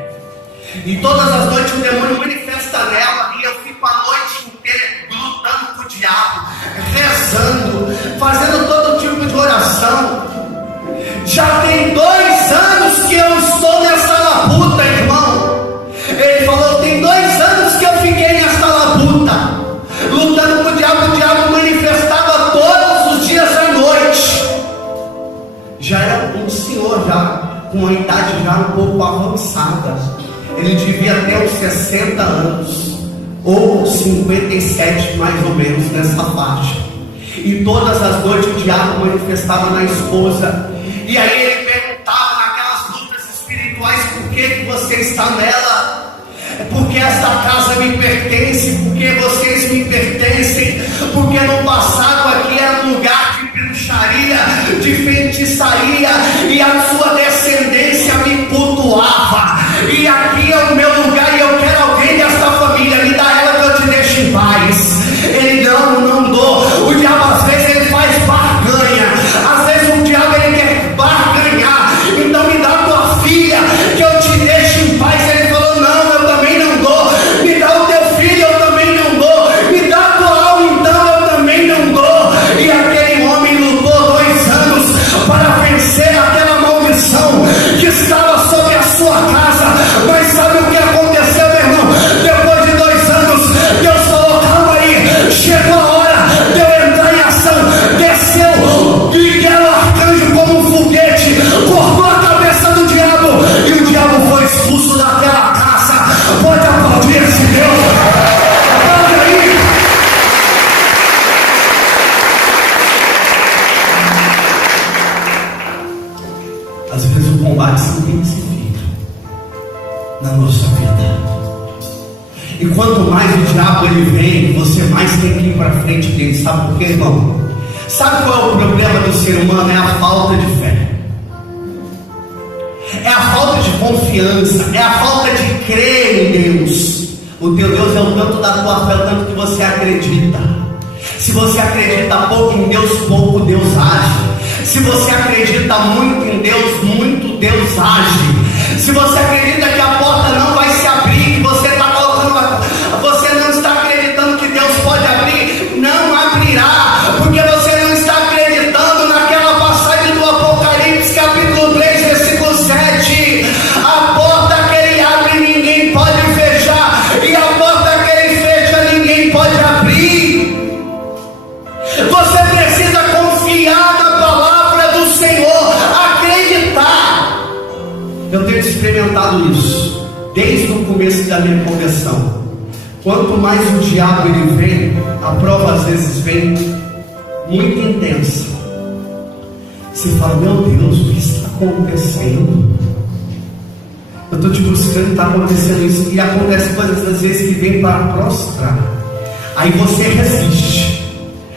E todas as noites o demônio manifesta nela. E eu fico a noite inteira lutando com o diabo, rezando, fazendo todo tipo de oração. Já tem 2 anos que eu estou nessa labuta, irmão. Ele falou: tem 2 anos que eu fiquei nessa labuta, lutando com o diabo manifestava todos os dias à noite. Já era um senhor, já com a idade já um pouco avançada. Ele devia ter uns 60 anos, ou 57 mais ou menos, nessa faixa. E todas as noites o diabo manifestava na esposa. E aí ele perguntava naquelas lutas espirituais: por que você está nela? Porque esta casa me pertence, porque vocês me pertencem, porque no passado aqui era um lugar de bruxaria, de feitiçaria, e a sua descendência me cultuava, e aqui é o meu lugar, e eu quero alguém dessa família, me dá ela que eu te deixo em paz. Ele: não dou. O diabo às vezes ele faz barganha, às vezes o diabo ele quer barganhar. Então me dá tua filha que eu te deixo em paz. Ele falou: não, eu também não dou. Me dá o teu filho, eu também não dou. Me dá a tua alma, então eu também não dou. E aquele homem lutou 2 anos para vencer aquela maldição que estava sobre a sua casa. Mas sabe o que aconteceu, meu irmão? Depois de 2 anos, Deus falou: calma aí, chegou a hora de eu entrar em ação. Desceu e era o arcanjo como um foguete, cortou a cabeça do diabo, e o diabo foi expulso daquela casa. Pode aplaudir esse Deus? Aplaude aí. Às vezes o combate se intensifica na nossa vida. E quanto mais o diabo ele vem, você mais tem que ir para frente dele. Sabe por quê, irmão? Sabe qual é o problema do ser humano? É a falta de fé, é a falta de confiança, é a falta de crer em Deus. O teu Deus é o tanto da tua fé, o tanto que você acredita. Se você acredita pouco em Deus, pouco Deus age. Se você acredita muito em Deus, muito Deus age. Se você acredita que a porta não vai se abrir, que você está colocando, você não está acreditando que Deus pode abrir, não abrirá, porque você não está acreditando naquela passagem do Apocalipse, capítulo 3, versículo 7. A porta que ele abre, ninguém pode fechar, e a porta que ele fecha, ninguém pode abrir. Você precisa confiar na palavra do Senhor, acreditar. Eu tenho experimentado isso desde o começo da minha conversão. Quanto mais o diabo ele vem, a prova às vezes vem muito intensa. Você fala: meu Deus, o que está acontecendo? Eu estou te buscando, está acontecendo isso. E acontece coisas às vezes que vem para prostrar. Aí você resiste.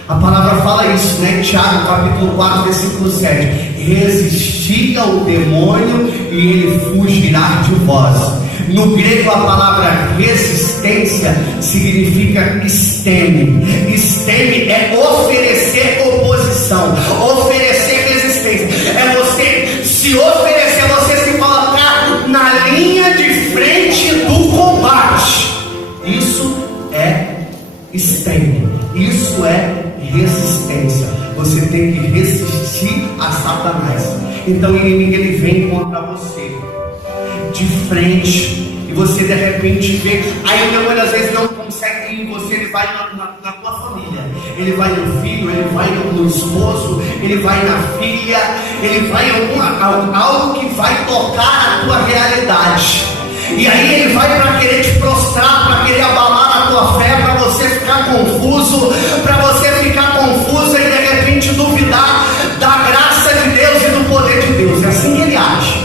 A palavra fala isso, né? Tiago capítulo 4, versículo 7. Resisti ao demônio e ele fugirá de vós. No grego a palavra resistência significa esteme. Esteme é oferecer oposição, oferecer resistência. É você se oferecer, é você se colocar na linha de frente do combate. Isso é esteme, isso é resistência. Você tem que resistir a Satanás. Então o inimigo ele vem contra você de frente, e você de repente vê, aí o demônio às vezes não consegue ir em você, ele vai na tua família, ele vai no filho, ele vai no esposo, ele vai na filha, ele vai em algo que vai tocar a tua realidade, e aí ele vai para querer te prostrar, para querer abalar a tua fé, para você ficar confuso, e de repente duvidar da graça de Deus e do poder de Deus. É assim que ele age.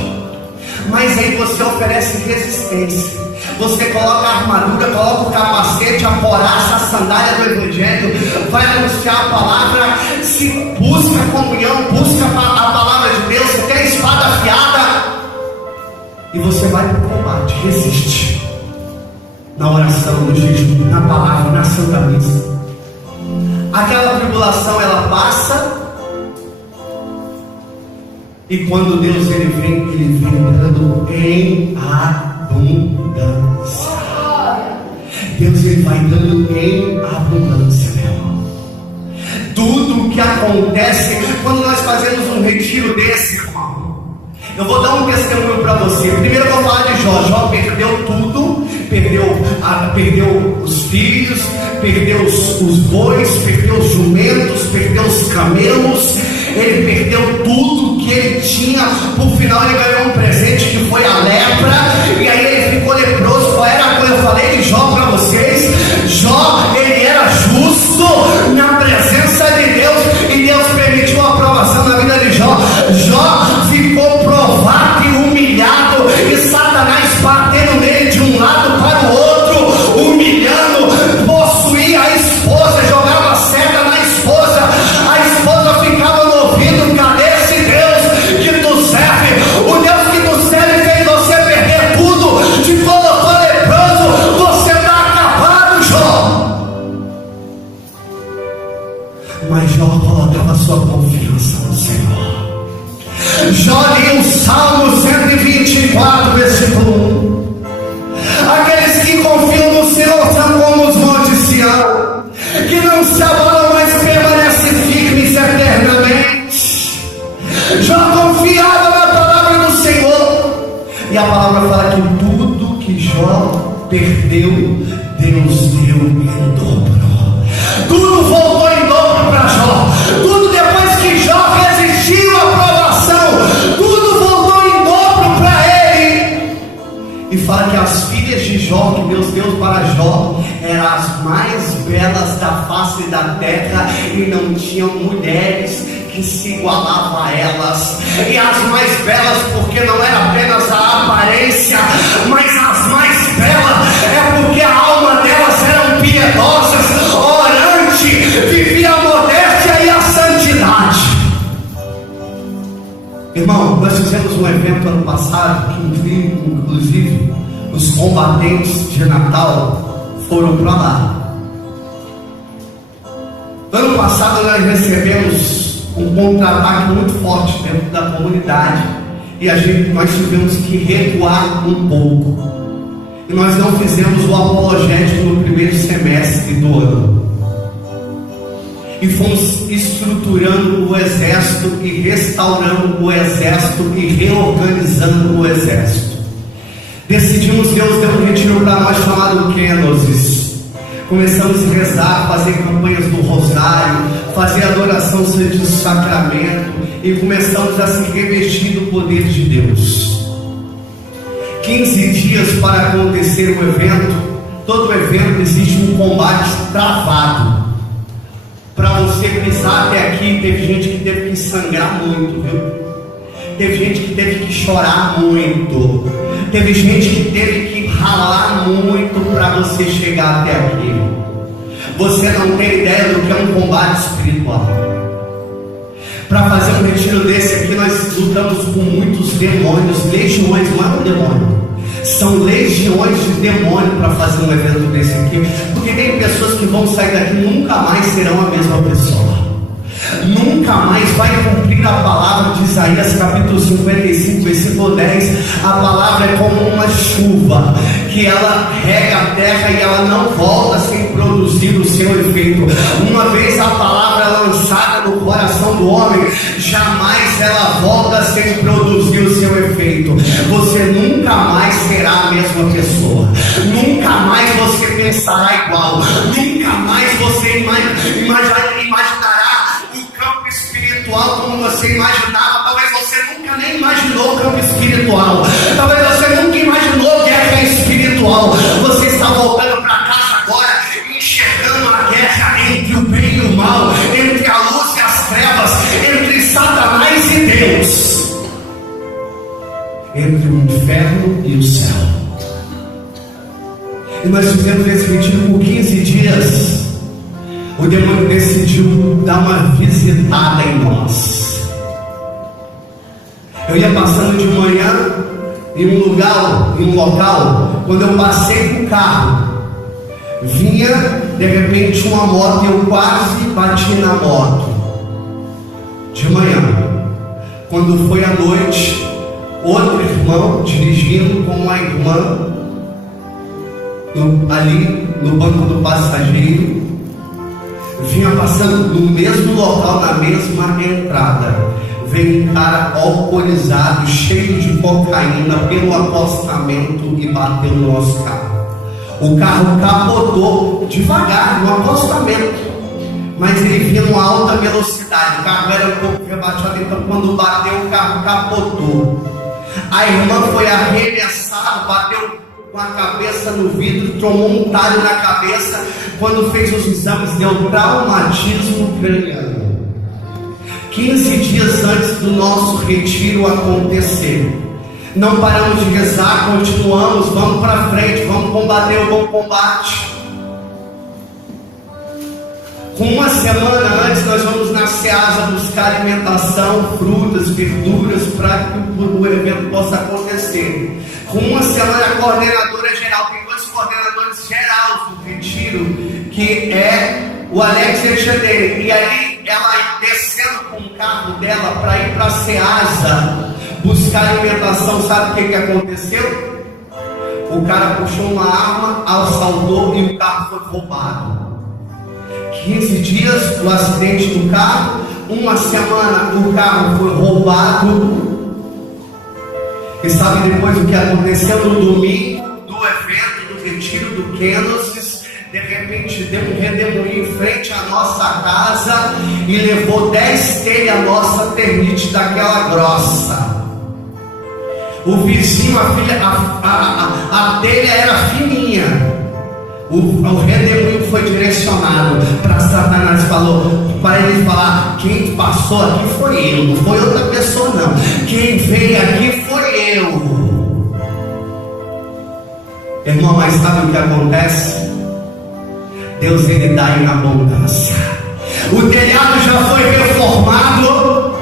Mas aí você oferece resistência, você coloca a armadura, coloca o capacete, a couraça, a sandália do Evangelho, vai anunciar a palavra, se busca a comunhão, busca a palavra de Deus, você tem a espada afiada, e você vai para o combate, resiste, na oração, no jejum, na palavra, na Santa Missa. Aquela tribulação ela passa, e quando Deus ele vem dando em abundância. Deus ele vai dando em abundância, meu irmão. Tudo que acontece quando nós fazemos um retiro desse, irmão, eu vou dar um testemunho para você. Primeiro eu vou falar de Jó. Jó perdeu tudo, perdeu os filhos, perdeu os bois, perdeu os jumentos, perdeu os camelos. Ele perdeu tudo que ele tinha. Por final ele ganhou um presente que foi a lepra, e aí ele ficou leproso. Qual era a coisa? Eu falei de Jó para vocês. Jó, ele era justo na presença de Deus, e Deus permitiu a aprovação na vida de Jó. Jó ficou provado e humilhado, e Satanás batendo nele de um lado para o outro, humilhando, possuía a esposa, jogava seta na esposa, a esposa ficava no ouvido. Cadê esse Deus que tu serve? O Deus que tu serve fez você perder tudo, te colocou leproso, você está acabado, Jó. Mas Jó colocava sua confiança no Senhor. Jó lia o Salmo 124, versículo 1. Aqueles que confiam no Senhor são como os montes Sião, que não se abalam, mas permanecem firmes eternamente. Jó confiava na palavra do Senhor, e a palavra fala que tudo que Jó perdeu, Deus deu em dobro. Tudo voltou em dobro para Jó. Tudo depois que Jó resistiu à provação, tudo voltou em dobro para ele. E fala que as filhas de Jó, que Deus deu para Jó, eram as mais belas da face da terra, e não tinham mulheres que se igualavam a elas. E as mais belas, porque não era apenas a aparência, mas as mais belas é porque a alma delas eram piedosas, orante, vivia a modéstia e a santidade. Irmão, nós fizemos um evento ano passado, que inclusive os combatentes de Natal foram para lá. Ano passado nós recebemos um contra-ataque muito forte dentro da comunidade, e nós tivemos que recuar um pouco, e nós não fizemos o apologético no primeiro semestre do ano, e fomos estruturando o exército e restaurando o exército e reorganizando o exército. Decidimos, Deus deu um retiro para nós chamado Kenosis. Começamos a rezar, fazer campanhas do rosário, fazer adoração do sacramento, e começamos a se revestir do poder de Deus. 15 dias para acontecer o evento. Todo evento existe um combate travado. Para você pisar até aqui, teve gente que teve que sangrar muito, viu? Teve gente que teve que chorar muito. Teve gente que teve que ralar muito para você chegar até aqui. Você não tem ideia do que é um combate espiritual. Para fazer um retiro desse aqui, nós lutamos com muitos demônios, legiões, não é um demônio. São legiões de demônio para fazer um evento desse aqui. Porque tem pessoas que vão sair daqui e nunca mais serão a mesma pessoa. Nunca mais vai cumprir a palavra de Isaías capítulo 55, versículo 10. A palavra é como uma chuva, que ela rega a terra e ela não volta sem produzir o seu efeito. Uma vez a palavra lançada no coração do homem, jamais ela volta sem produzir o seu efeito. Você nunca mais será a mesma pessoa. Nunca mais você pensará igual. Nunca mais você imaginará espiritual como você imaginava. Talvez você nunca nem imaginou campo espiritual. Talvez você nunca imaginou guerra espiritual. Você está voltando para casa agora, enxergando a guerra entre o bem e o mal, entre a luz e as trevas, entre Satanás e Deus, entre o inferno e o céu. E nós fizemos esse retiro por 15 dias. O demônio decidiu dar uma visitada em nós. Eu ia passando de manhã em um local, quando eu passei com o carro, vinha de repente uma moto e eu quase bati na moto. De manhã. Quando foi à noite, outro irmão dirigindo com uma irmã ali no banco do passageiro, vinha passando no mesmo local, na mesma entrada. Veio um cara alcoolizado, cheio de cocaína, pelo acostamento e bateu no nosso carro. O carro capotou devagar no acostamento, mas ele vinha numa alta velocidade. O carro era um pouco rebaixado, então quando bateu, o carro capotou. A irmã foi arremessada, bateu com a cabeça no vidro, tomou um talho na cabeça. Quando fez os exames, deu traumatismo craniano. 15 dias antes do nosso retiro acontecer, não paramos de rezar, continuamos, vamos para frente, vamos combater o bom combate. Com uma semana antes, nós vamos na Ceasa buscar alimentação, frutas, verduras, para que o evento possa acontecer. Com uma semana, a coordenadora geral, tem dois coordenadores gerais do retiro, que é o Alex e a Xandere. E aí, ela descendo com o carro dela para ir para a Ceasa buscar alimentação, sabe o que aconteceu? O cara puxou uma arma, assaltou e o carro foi roubado. 15 dias o acidente do carro, uma semana o carro foi roubado. E sabe depois o que aconteceu no domingo do evento, do retiro do Kenosis? De repente deu um redemoinho em frente à nossa casa e levou 10 telhas nossa ternite daquela grossa. O vizinho, a telha era fininha. O redemoinho foi direcionado para Satanás. Falou para ele falar: quem passou aqui foi eu, não foi outra pessoa não. Quem veio aqui foi eu. Irmão, mas sabe o que acontece? Deus, ele dá em abundância. O telhado já foi reformado.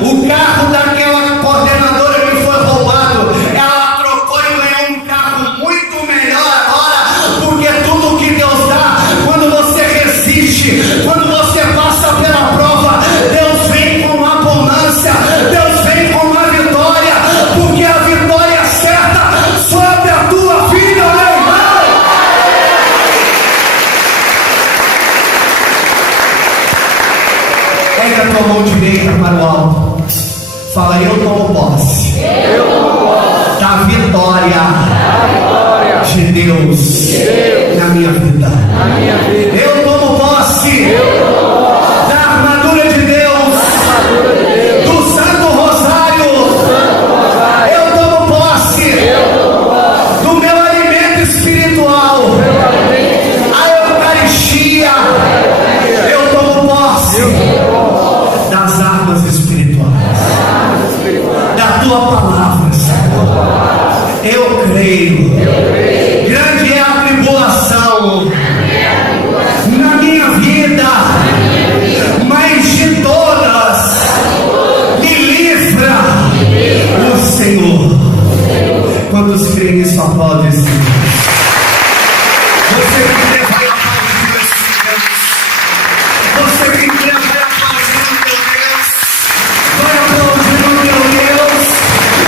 O carro daquela coordenadora que foi roubado, ela trocou e ganhou um carro muito melhor agora. Porque tudo que Deus dá, quando você resiste, quando você passa pela prova, Deus vem com uma abundância, Deus vem com uma vitória. Porque a vitória é certa sobre a tua vida, meu irmão. Pega a tua mão direita para o alto. Fala: eu tomo posse da vitória de Deus na minha vida. Eu tomo posse da armadura de Deus, do Santo Rosário. Eu tomo posse do meu alimento espiritual, a Eucaristia. Eu tomo posse das armas espirituais, da tua palavra, Senhor. creio. Grande é a tribulação na minha vida, mas de todas me livra o Senhor. Quantos creem nisso, aplaude esse Deus? Você que crê vai aplaudir esse Deus. Você que crê vai aplaudir o teu Deus. Vai aplaudir o teu Deus.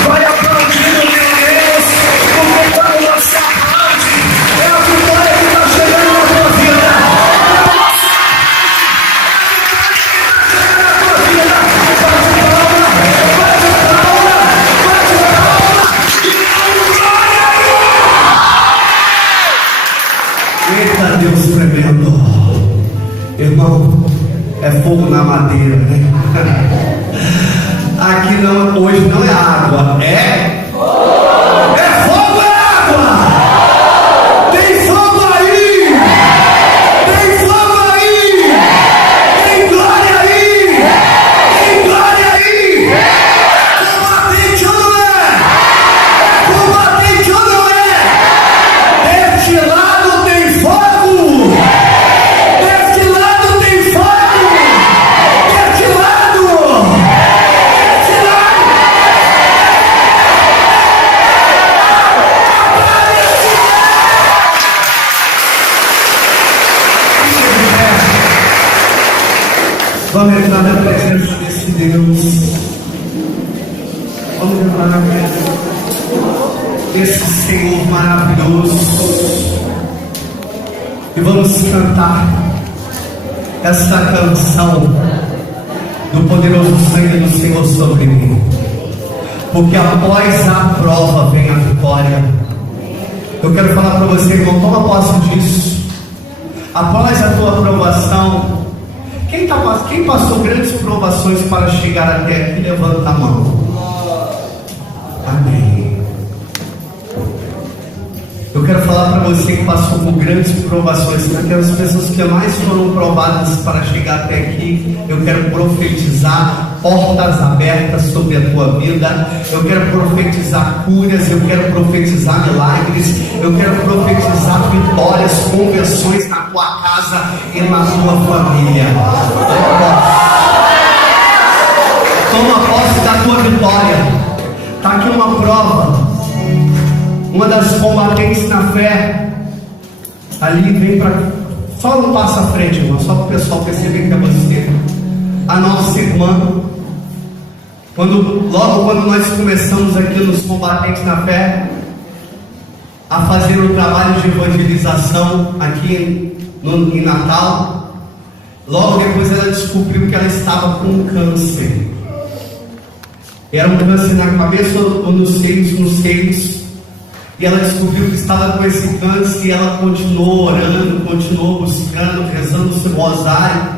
Vai aplaudir o teu Deus. Porque quando você aplaude, é a vitória que está chegando na tua vida. Eita Deus tremendo. Irmão, é fogo na madeira, né? Aqui não, hoje não é água, é fogo, é água. Tem fogo aí. Tem fogo aí. Tem glória aí. Tem glória aí. Combatente ou não é? Combatente ou não é? Deste lado tem fogo. Deste lado tem fogo. Deste lado. Deste lado. Vamos entrar na presença desse Deus. Vamos entrar na presença desse Senhor maravilhoso. E vamos cantar essa canção do poderoso sangue do Senhor sobre mim. Porque após a prova vem a vitória. Eu quero falar para você, irmão, toma posse disso. Após a tua aprovação, quem passou grandes provações para chegar até aqui, levanta a mão. Amém. Eu quero falar para você que passou por grandes provações, aquelas pessoas que mais foram provadas para chegar até aqui. Eu quero profetizar portas abertas sobre a tua vida. Eu quero profetizar curas. Eu quero profetizar milagres. Eu quero profetizar vitórias, conversões na tua casa e na tua família. Toma posse da tua vitória. Está aqui uma prova. Uma das combatentes na fé, ali vem para. Só não passa à frente, irmão, só para o pessoal perceber que é você. A nossa irmã, logo quando nós começamos aqui nos combatentes na fé, a fazer o trabalho de evangelização aqui em Natal, logo depois ela descobriu que ela estava com um câncer. Era um câncer na cabeça ou nos seios. E ela descobriu que estava com esse câncer. E ela continuou orando, continuou buscando, rezando o seu rosário.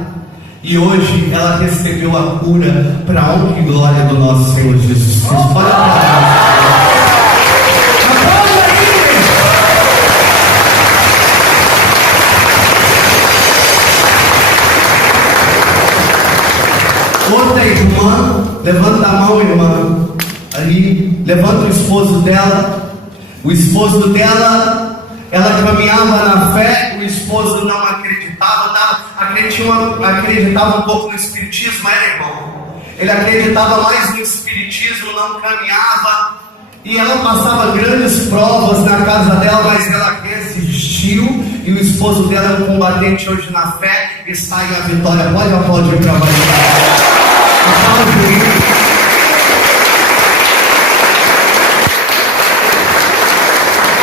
E hoje ela recebeu a cura para a honra e glória do nosso Senhor Jesus Cristo. Pode aplaudir. Outra irmã, levanta a mão, irmã. Ali, levanta o esposo dela. O esposo dela, ela caminhava na fé, o esposo não acreditava, acreditava um pouco no espiritismo, era irmão. Ele acreditava mais no espiritismo, não caminhava, e ela passava grandes provas na casa dela, mas ela resistiu, e o esposo dela é um combatente hoje na fé, está em a vitória. Pode aplaudir para mais.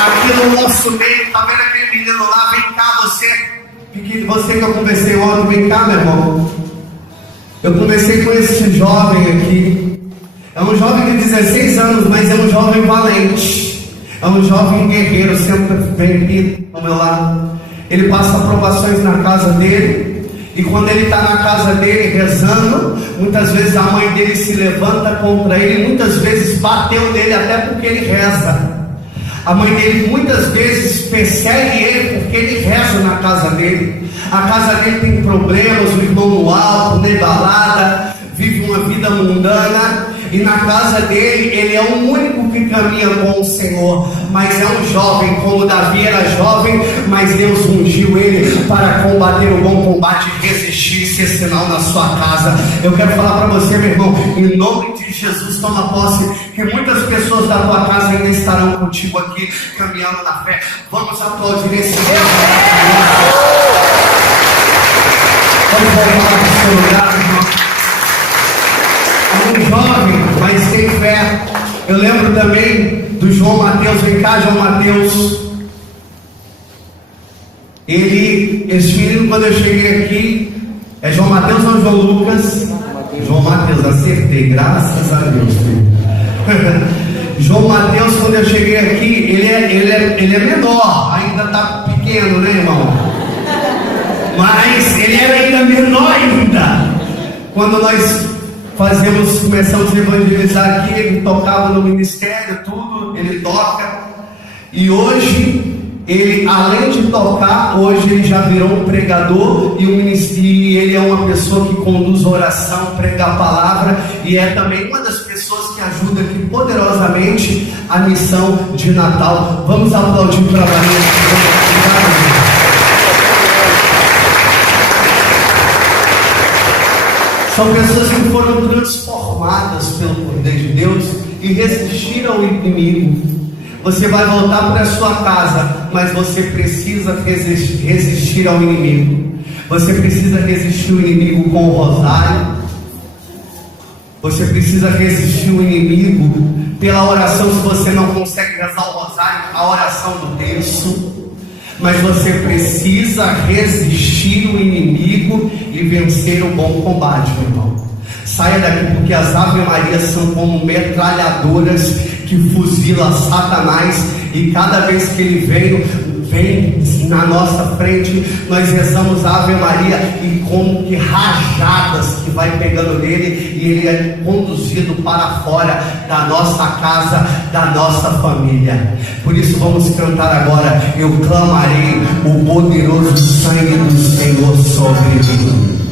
Aqui no nosso meio, tá vendo aquele menino lá? Vem cá, você que eu conversei ontem, vem cá, meu irmão. Eu conversei com esse jovem aqui. É um jovem de 16 anos, mas é um jovem valente. É um jovem guerreiro, sempre vem aqui ao meu lado. Ele passa provações na casa dele. E quando ele está na casa dele rezando, muitas vezes a mãe dele se levanta contra ele. Muitas vezes bateu nele até porque ele reza. A mãe dele muitas vezes persegue ele porque ele reza na casa dele. A casa dele tem problemas, o irmão no alto, nem balada, vive uma vida mundana. e na casa dele ele é o único que caminha com o Senhor, mas é um jovem, como Davi era jovem, mas Deus ungiu ele para combater o bom combate e resistir e ser sinal na sua casa. Eu quero falar para você, meu irmão, em nome de Jesus, toma posse, que muitas pessoas da tua casa ainda estarão contigo aqui, caminhando na fé. Vamos aplaudir esse Deus. Vamos voltar para o seu lugar, irmão. Um jovem, mas tem fé. Eu lembro também do João Mateus. Vem cá, João Mateus. Esse menino, quando eu cheguei aqui, é João Mateus ou João Lucas? João Mateus, acertei, graças a Deus. João Mateus, quando eu cheguei aqui, ele é menor, ainda está pequeno, né, irmão? Mas ele era ainda menor ainda. Quando nós começamos a evangelizar aqui, ele tocava no ministério, tudo, ele toca. E hoje, ele, além de tocar, hoje ele já virou um pregador e ele é uma pessoa que conduz oração, prega a palavra, e é também uma das pessoas que ajuda aqui poderosamente a missão de Natal. Vamos aplaudir para a Maria. São pessoas que foram transformadas pelo poder de Deus e resistiram ao inimigo. Você vai voltar para a sua casa, mas você precisa resistir ao inimigo. Você precisa resistir ao inimigo com o rosário. Você precisa resistir ao inimigo pela oração. Se você não consegue rezar o rosário, a oração do terço. Mas você precisa resistir o inimigo e vencer o bom combate, meu irmão. Saia daqui, porque as Ave Marias são como metralhadoras que fuzilam Satanás, e cada vez que ele vem na nossa frente, nós rezamos a Ave Maria, e como que rajadas que vai pegando nele, e ele é conduzido para fora da nossa casa, da nossa família. Por isso vamos cantar agora: eu clamarei o poderoso sangue do Senhor sobre mim.